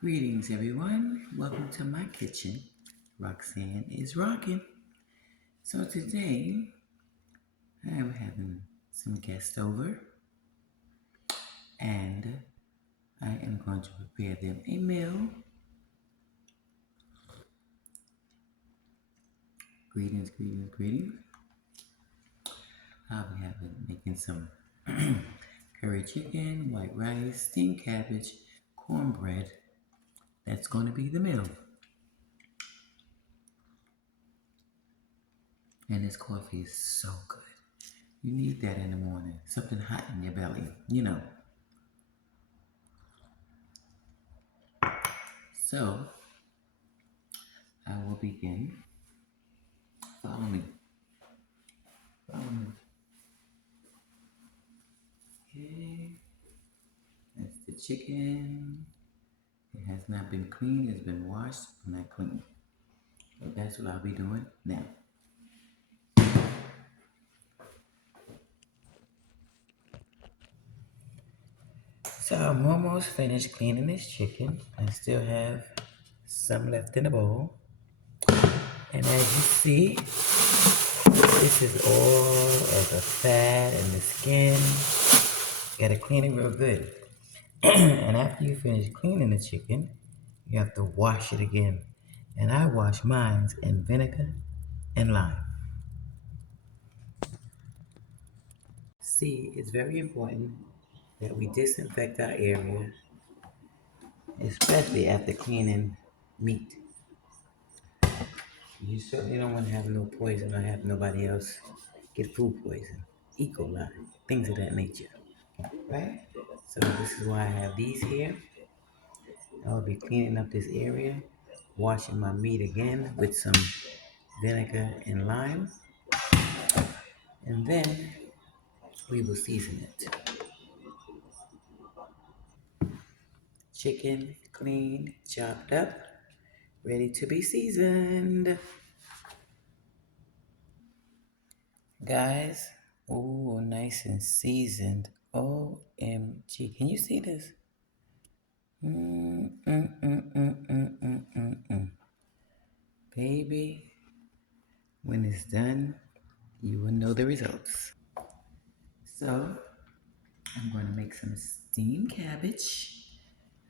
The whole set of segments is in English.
Greetings, everyone. Welcome to my kitchen. Roxanne is rocking. So today, I'm having some guests over, and I am going to prepare them a meal. Greetings, greetings, greetings. I'll be making some curry chicken, white rice, steamed cabbage, cornbread. That's going to be the meal. And this coffee is so good. You need that in the morning. Something hot in your belly, So, I will begin. Follow me. Follow me. Okay. That's the chicken. It has not been cleaned. It's been washed, but not clean. So that's what I'll be doing now. So I'm almost finished cleaning this chicken. I still have some left in the bowl. And as you see, this is all of the fat and the skin. You gotta clean it real good. And after you finish cleaning the chicken, you have to wash it again. And I wash mine in vinegar and lime. See, it's very important that we disinfect our area, especially after cleaning meat. You certainly don't want to have no poison or have nobody else get food poison, E. coli, things of that nature, right? So this is why I have these here. I'll be cleaning up this area, washing my meat again with some vinegar and lime, and then we will season it. Chicken cleaned, chopped up, ready to be seasoned. Guys, oh, nice and seasoned. OMG. Can you see this? Baby, when it's done, you will know the results. So, I'm going to make some steamed cabbage.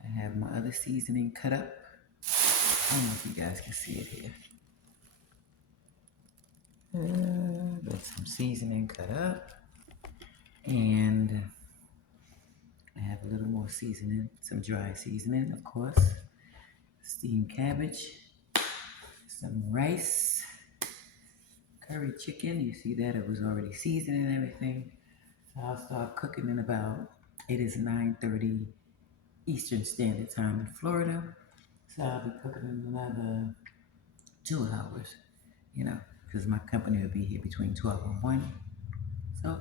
I have my other seasoning cut up. I don't know if you guys can see it here. Got some seasoning cut up. And I have a little more seasoning, some dry seasoning, of course. Steamed cabbage, some rice, curry chicken. You see that it was already seasoned and everything. So I'll start cooking in it is 9:30 Eastern Standard Time in Florida. So I'll be cooking in another 2 hours, because my company will be here between 12 and 1. So,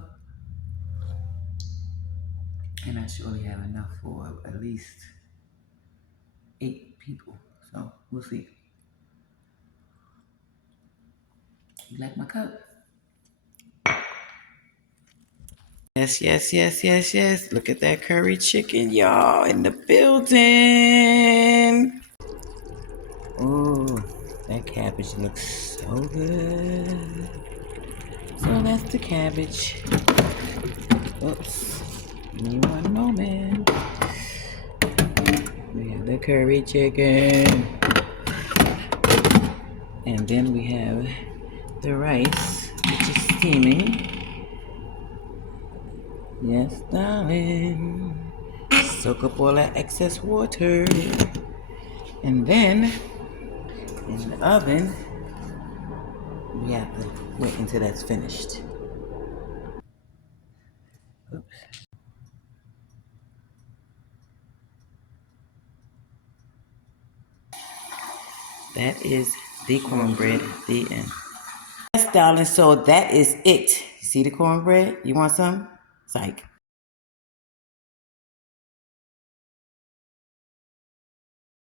and I surely have enough for at least 8 people. So we'll see. You like my cup? Yes, yes, yes, yes, yes. Look at that curry chicken, y'all, in the building. Oh, that cabbage looks so good. So that's the cabbage. Oops. Give me one moment. We have the curry chicken. And then we have the rice, which is steaming. Yes, darling. Soak up all that excess water. And then, in the oven, we have to wait until that's finished. Oops. That is the cornbread, the end. Yes, darling, so that is it. You see the cornbread? You want some? Psych.